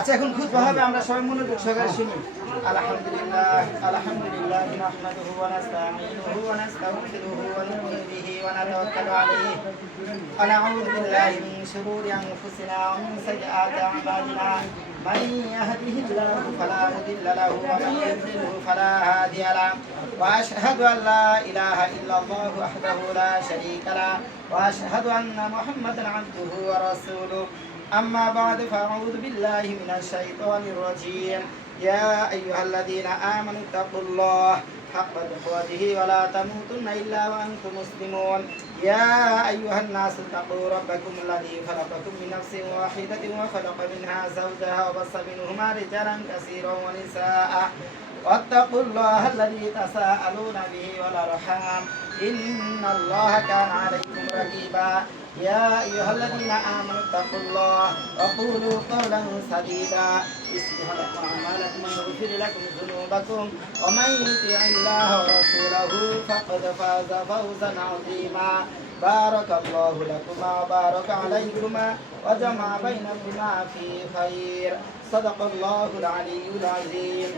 আচ্ছা এখন খুব হবে আমরা সবাই মনোযোগ সহকারে শুনি। الحمد لله الحمد لله نحمده ونستعينه ونستغفره ونؤمن به ونتوكل عليه. ونعوذ بالله من شرور أنفسنا ومن سيئات أعمالنا. من يهده الله فلا مضل له ومن يضلله فلا هادي له. وأشهد أن لا إله إلا الله وحده لا شريك له. وأشهد أن محمدا عبده ورسوله. أما بعد فأعوذ بالله من الشيطان الرجيم. يا أيها الذين آمنوا اتقوا الله حق تقاته ولا تموتن إلا وأنتم مسلمون. يا أيها الناس اتقوا ربكم الذي خلقكم من نفس واحدة وخلق منها زوجها وبص منهما رجالا كثيرا ونساء. واتقوا الله الذي تساءلون به والأرحام. إن الله كان عليكم رقيبا. يا أيها الذين آمنوا اتقوا الله وقولوا قولا سديدا. يصلح لكم اعمالكم ويغفر لكم ذنوبكم ومن يطع الله ورسوله فقد فاز فوزا عظيما بارك الله لكما وبارك عليكما وجمع بينكما في خير صدق الله العلي العظيم